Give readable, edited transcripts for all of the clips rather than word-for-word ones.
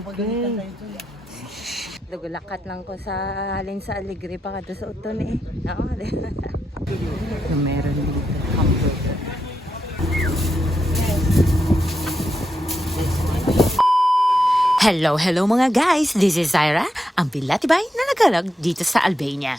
okay. Lugulakat lang ko sa halin sa Alegre pa kadto sa uton eh. Oo. So, meron dito hamburger. Hello mga guys! This is Zyra, ang pilatibay na nagalag dito sa Albania.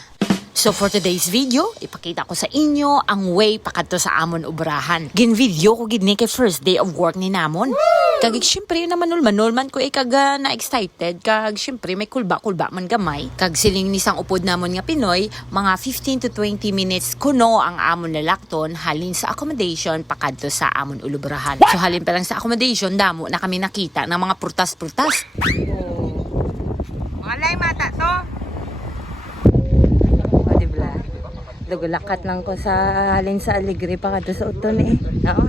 So for today's video, ipakita ko sa inyo ang way pakadto sa amon ubrahan. Gin-video ko gid ni kay first day of work ni namon. Kag syempre na manul man ko kag na-excited kag syempre may kulba man gamay. Kag siling ni sang upod namon nga Pinoy, mga 15 to 20 minutes kuno ang amon lalakton halin sa accommodation pakadto sa amon ulubrahan. So halin pa lang sa accommodation damo na kami nakita ng mga prutas-prutas. Mga lay mata to. Lugulakat lang ko sa halin sa Alegre pa kadto sa uton eh. Oo.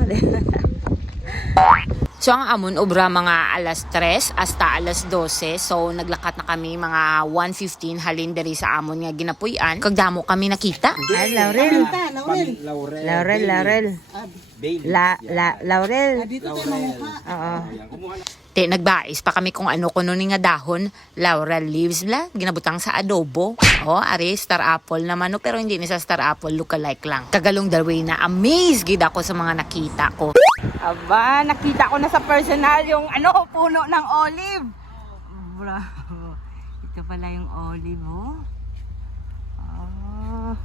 So ang amon obra mga alas 3 hasta alas 12. So naglakat na kami mga 1:15 halin diri sa amon nga ginapuy-an. Kag damo kami nakita. Ay, Laurel. Laurel. Laurel. Dito tayo mamuka. Oo. Te, nagbais pa kami kung ano kuno ni nga dahon, laurel leaves bla, ginabutang sa adobo. Oh, ari star apple naman no, pero hindi ni sa star apple, lookalike lang. Kagalong dalway na amazed gid ako sa mga nakita ko. Aba, nakita ko na sa personal yung puno ng olive. Bravo. Ito pala yung olive, oh. Oh.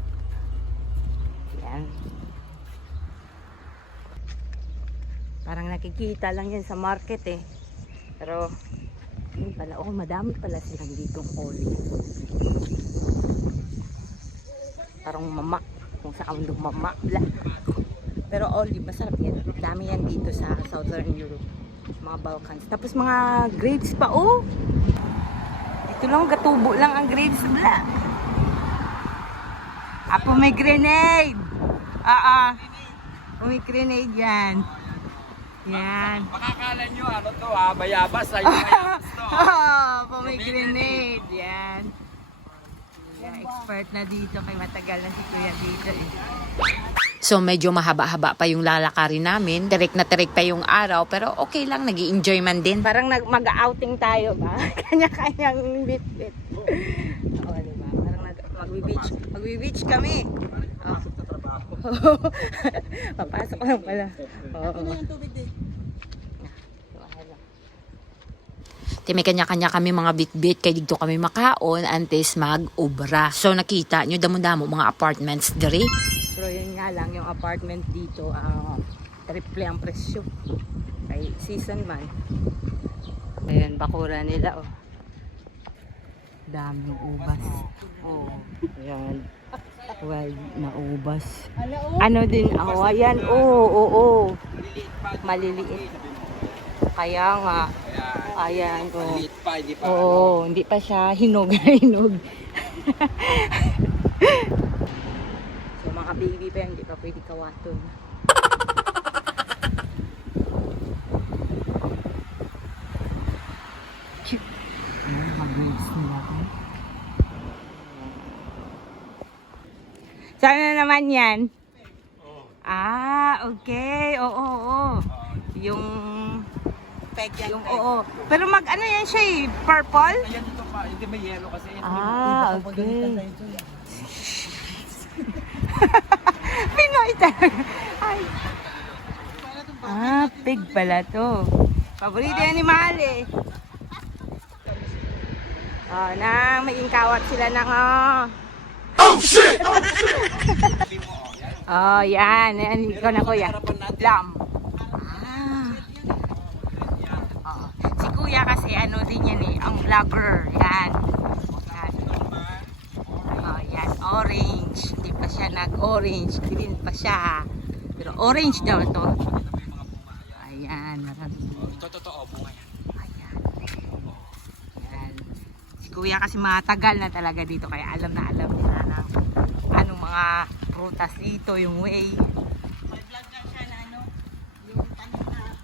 Yan. Parang nakikita lang yan sa market eh. Pero, yun pala, madami pala silang ditong olive. Parang mama, kung saan mama, bla. Pero olive, masarap yan. Dami yan dito sa Southern Europe, mga Balkans. Tapos mga grapes pa, oh! Ito lang, gatubo lang ang grapes, bla. Apo may grenade! May grenade yan. Yan. Makakala nyo to bayabas. Ayun bayabas to. Pomegranate. Yan. Yan. Expert na dito. Kay matagal na si Kuya dito eh. So medyo mahaba-haba pa yung lalakarin namin. Tirik na tirik pa yung araw. Pero okay lang. Nag-i-enjoy man din. Parang mag-outing tayo ba? Kanya-kanyang bit-bit. Oo, diba? Parang mag-beach kami. Papasok ko lang pala. Oo. May kanya-kanya kami mga bit-bit kay dito kami makaon antes mag-obra. So nakita nyo damo-damo mga apartments diri. Pero yun nga lang yung apartment dito triple ang presyo. Kay season man. Ayan bakura nila oh. Daming ubas. Oh, ayan. Wild na ubas. Ano din, ayan, oo. Maliliit. Kaya nga, ayan, oo, hindi pa siya hinog. So, mga baby pa yan, hindi pa pwede kawaton. Ayan, mag-grapes nila ko. Sana naman yan? Okay. Oo. Yung peg yan. Oo. Pero ano yan siya eh? Purple? Ayan ito pa. Hindi may yellow kasi. Okay. Pinoy talaga. Ay. Pig pala to. Paborito yan ni Mali. May ingkawat sila ng Oh shit! Oh, yan. Ikaw na kuya. Lam. Si kuya kasi din yan eh. Ang vlogger. Yan. Yan. Orange. Hindi pa siya nag-orange. Green pa siya. Pero orange daw to. Ayan. Totoo. Bunga yan. Ayan. Yan. Si kuya kasi matagal na talaga dito. Kaya alam na nila ng anong mga prutas dito, yung way. May vlog nga siya na yung tanim na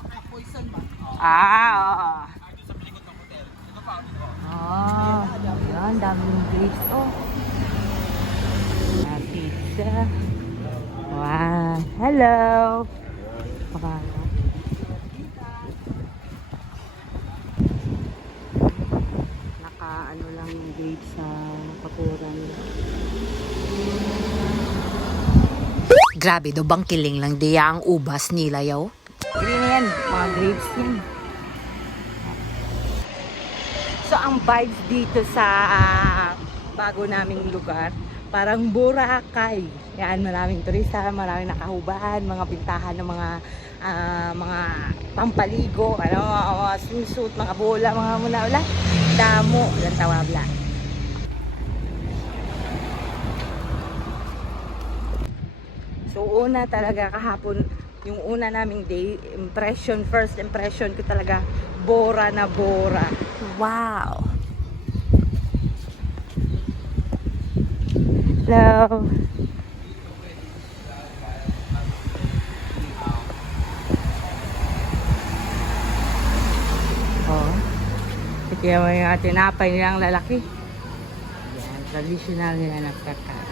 maka-poison ba? Oo. Sa pilikod ng hotel. Ito pa. Yan, daming grapes. Pizza. Wow. Hello. ano lang yung gate sa Kapuran. Grabe do bang kiling lang diya ang ubas nila yaw. Green yan, mga grapes yan. So ang vibes dito sa bago naming lugar, parang Boracay. Yan, maraming turista, maraming nakahubad, mga bintahan ng mga pampaligo, ano, mga swimsuit, mga bola, mga mula-ula. Damo, lang tawabla. So una talaga kahapon, yung una naming day, first impression ko talaga, Bora na Bora. Wow. Hello. Oh. Kaya mo yung tinapay nilang lalaki. Yan, traditional nila nagkakain.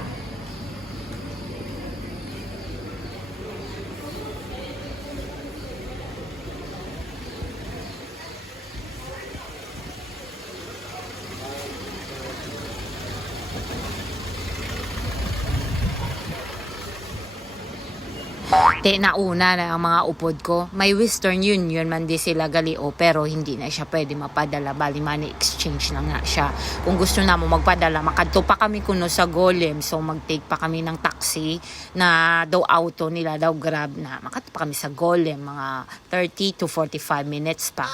Te nauna na ang mga upod ko. May Western Union man di sila galio pero hindi na siya pwede mapadala. Bali money exchange na nga siya. Kung gusto na mo magpadala, makadto pa kami kuno sa Golem. So mag-take pa kami ng taxi na daw auto nila, daw Grab na. Makadto pa kami sa Golem, mga 30 to 45 minutes pa.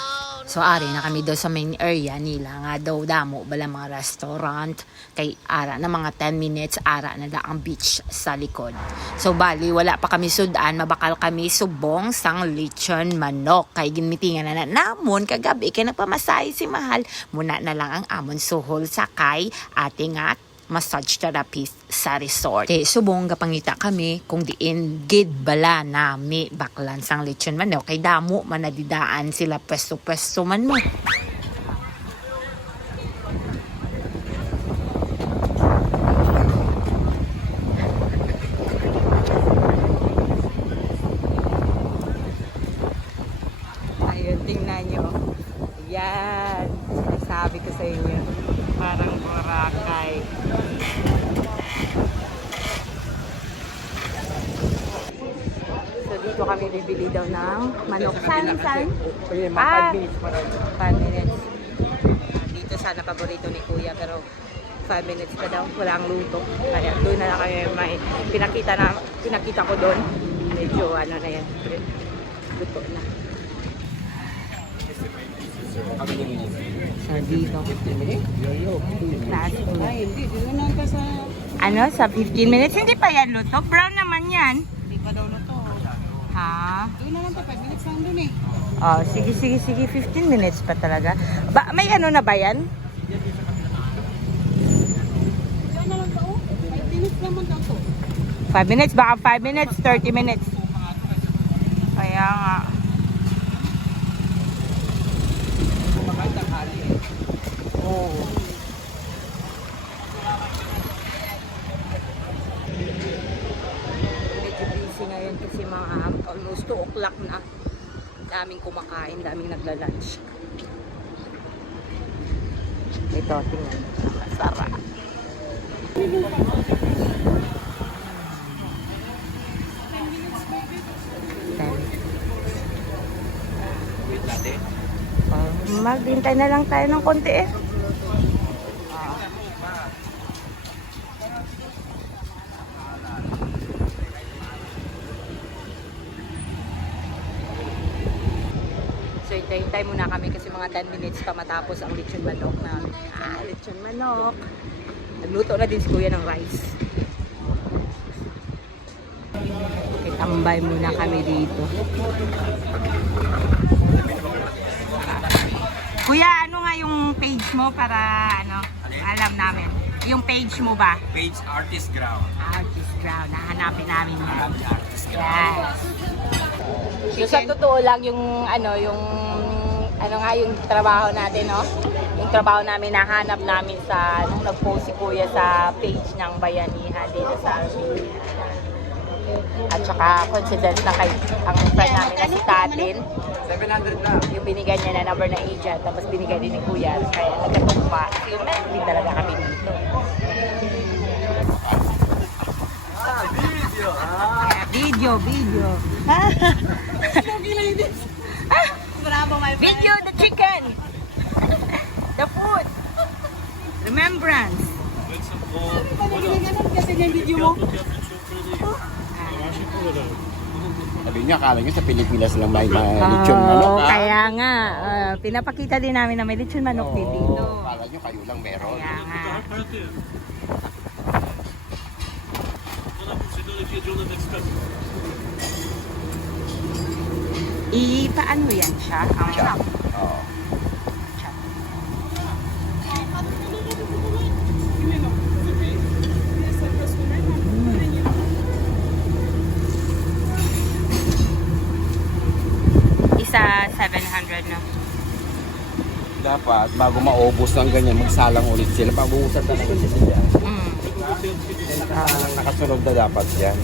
So ari na kami daw sa main area nila nga daw damo bala mga restaurant kay ara na mga 10 minutes ara na da ang beach sa likod. So bali wala pa kami sudan, mabakal kami subong sang lechon manok kay ginmitingan na namon kagabi kay nagpamasahe si Mahal muna na lang ang amon suhol sakay ating at massage therapist sa resort. Kay subong gapangita kami kung diin gid bala nami baklan sang lechon manok kay damo manadidaan sila pwesto-pwesto man mo. Ayun, tingnan nyo. Yan. Sabi ko sa inyo. Parang Boracay. So dito kami bibili daw ng manok. San? Okay, mga 5 minutes pa rin. 5 minutes. Dito sana paborito ni Kuya pero 5 minutes pa daw. Walang luto. Kaya doon na lang kami may pinakita ko doon. Medyo ano na yan. Luto na. So dito. Hindi, dito na ka sa... Ano? Sa 15 minutes? Hindi pa yan luto. Brown naman yan. Hindi pa daw na to. Ha? Doon na lang to, 5 minutes lang doon eh. Oh, sige. 15 minutes pa talaga. May ano na ba yan? Diyan na lang to, 5 minutes naman daw to. 5 minutes? Baka 5 minutes, 30 minutes. Kaya nga. Oh. Medyo busy ngayon kasi mga almost 2 o'clock na. Daming kumakain, daming nagla-lunch. Ito, tingnan. Nakasara. Wait natin. Maghintay na lang tayo ng konti eh. So hintay muna kami kasi mga 10 minutes pa matapos ang lechon manok namin. Lechon manok. Nagluto na din si Kuya ng rice. Okay, tambay muna kami dito. Kuya, ano nga yung page mo para ano, alam namin? Yung page mo ba? Page Artist Ground. Artist Ground. Nahanapin namin yan. Artist Ground. Yes. So sa totoo lang yung ano nga yung trabaho natin, no? Yung trabaho namin nahanap namin sa nung nag-post si Kuya sa page ng Bayanihan dito sa Alvin. At saka coincident na kay ang friend namin na si Tatin, 700 na. yung binigay niya na number ng agent, tapos binigay din ni Kuya. Kaya nagkatugma. Yun na, hindi talaga kami dito. Video. Bravo, my friend. Video the chicken. The food. Remembrance. Ganun kasi yung video mo. Sabi niya, akala niyo sa Pilipinas lang may lechon manok, ha? Kaya nga, pinapakita din namin na may lechon manok din dito. Akala niyo kayo lang meron. Kaya nga. Paano yan siya? Ang Chop. Oo. chop. Isa 700 na. Dapat, bago maubos ng ganyan, magsalang ulit sila. Pag-uusap na naman sila. Nakasalang nakasunod na dapat yan.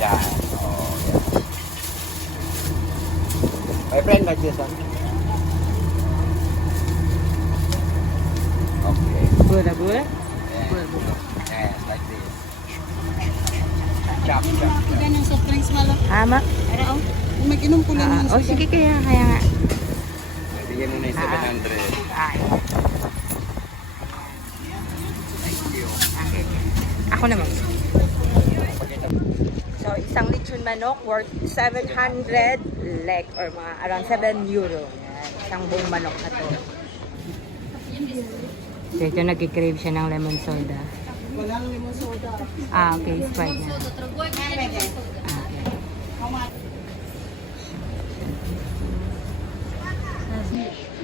Yan. Oo, yan. My friend, like this, ha? Okay. Bura. Yes, like this. Chop, chop, chop. Ganun soft drinks malo. Tama. Pero, mag-inom ko lang. O sige kaya nga. Bigyan mo na yung 700. Ay. Okay. Ako naman. So, isang lechon manok worth 700 leg or mga around 7 euro. Yan. Isang buong manok na to. So, ito nag-crave siya ng lemon soda. Walang lemon soda. Okay, Sprite na. Okay.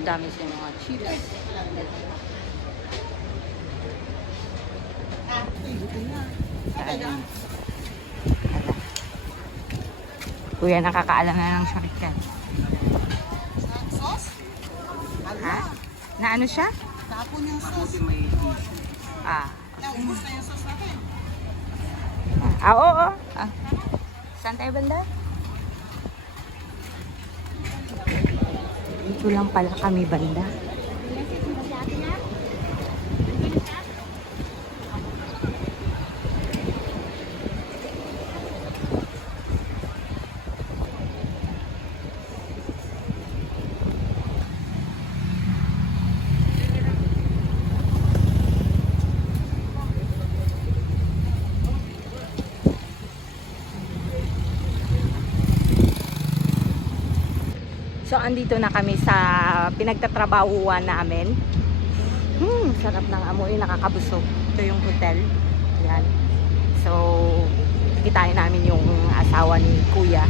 Dami siya mga chips. Kuya, nakakaalam na ng shortcut. Sauce? Ha? Na ano siya? Tapon yung sauce. Naubos na yung sauce natin. Oo. Saan tayo banda? Dito lang pala kami banda. So, andito na kami sa pinagtatrabahuan namin. Sarap ng amoy, nakakabusog. Ito yung hotel. Yan. So, kikitain namin yung asawa ni Kuya.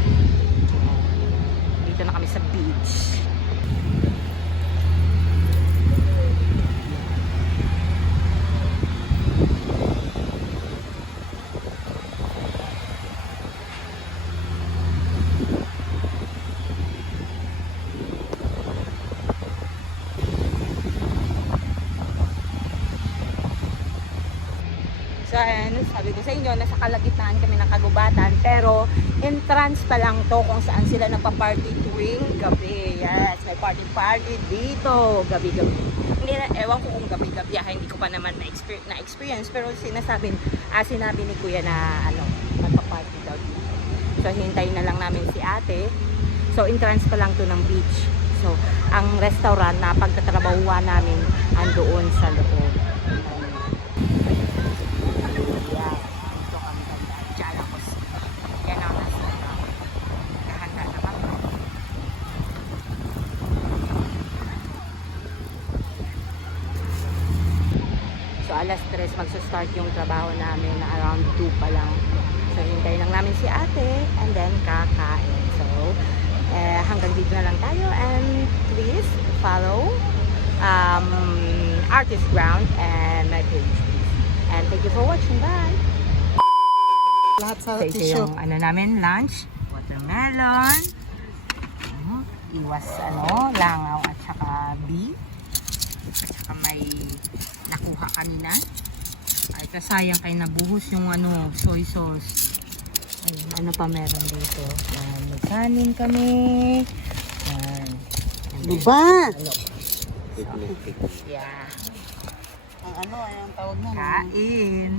Dito na kami sa beach. So, ayan, sabi ko sa inyo, nasa kalagitnaan kami ng kagubatan, pero entrance pa lang to kung saan sila nagpa-party tuwing gabi. Yes, may party dito, gabi-gabi. Hindi na, ewan ko kung gabi-gabi, hindi ko pa naman na-experience, pero sinabi ni Kuya na, magpa-party daw dito. So, hintayin na lang namin si ate. So, entrance pa lang to ng beach. So, ang restaurant na pagtatrabahuan namin andoon sa loob. So, alas 3 magsa-start yung trabaho namin na around 2 pa lang. So, hintay lang namin si ate and then kakain. So, hanggang dito na lang tayo and please follow Artist Ground and my page. And thank you for watching. Bye! Lahat sa So, ito yung namin, lunch. Watermelon. Iwas langaw at saka beef. At saka may nakuha kanina. Sayang kayo nabuhos yung soy sauce. Ayun, ano pa meron dito? Yan, may kanin kami. Yan. Diba? Yeah. Ang ano, ay ang tawag na. Kain.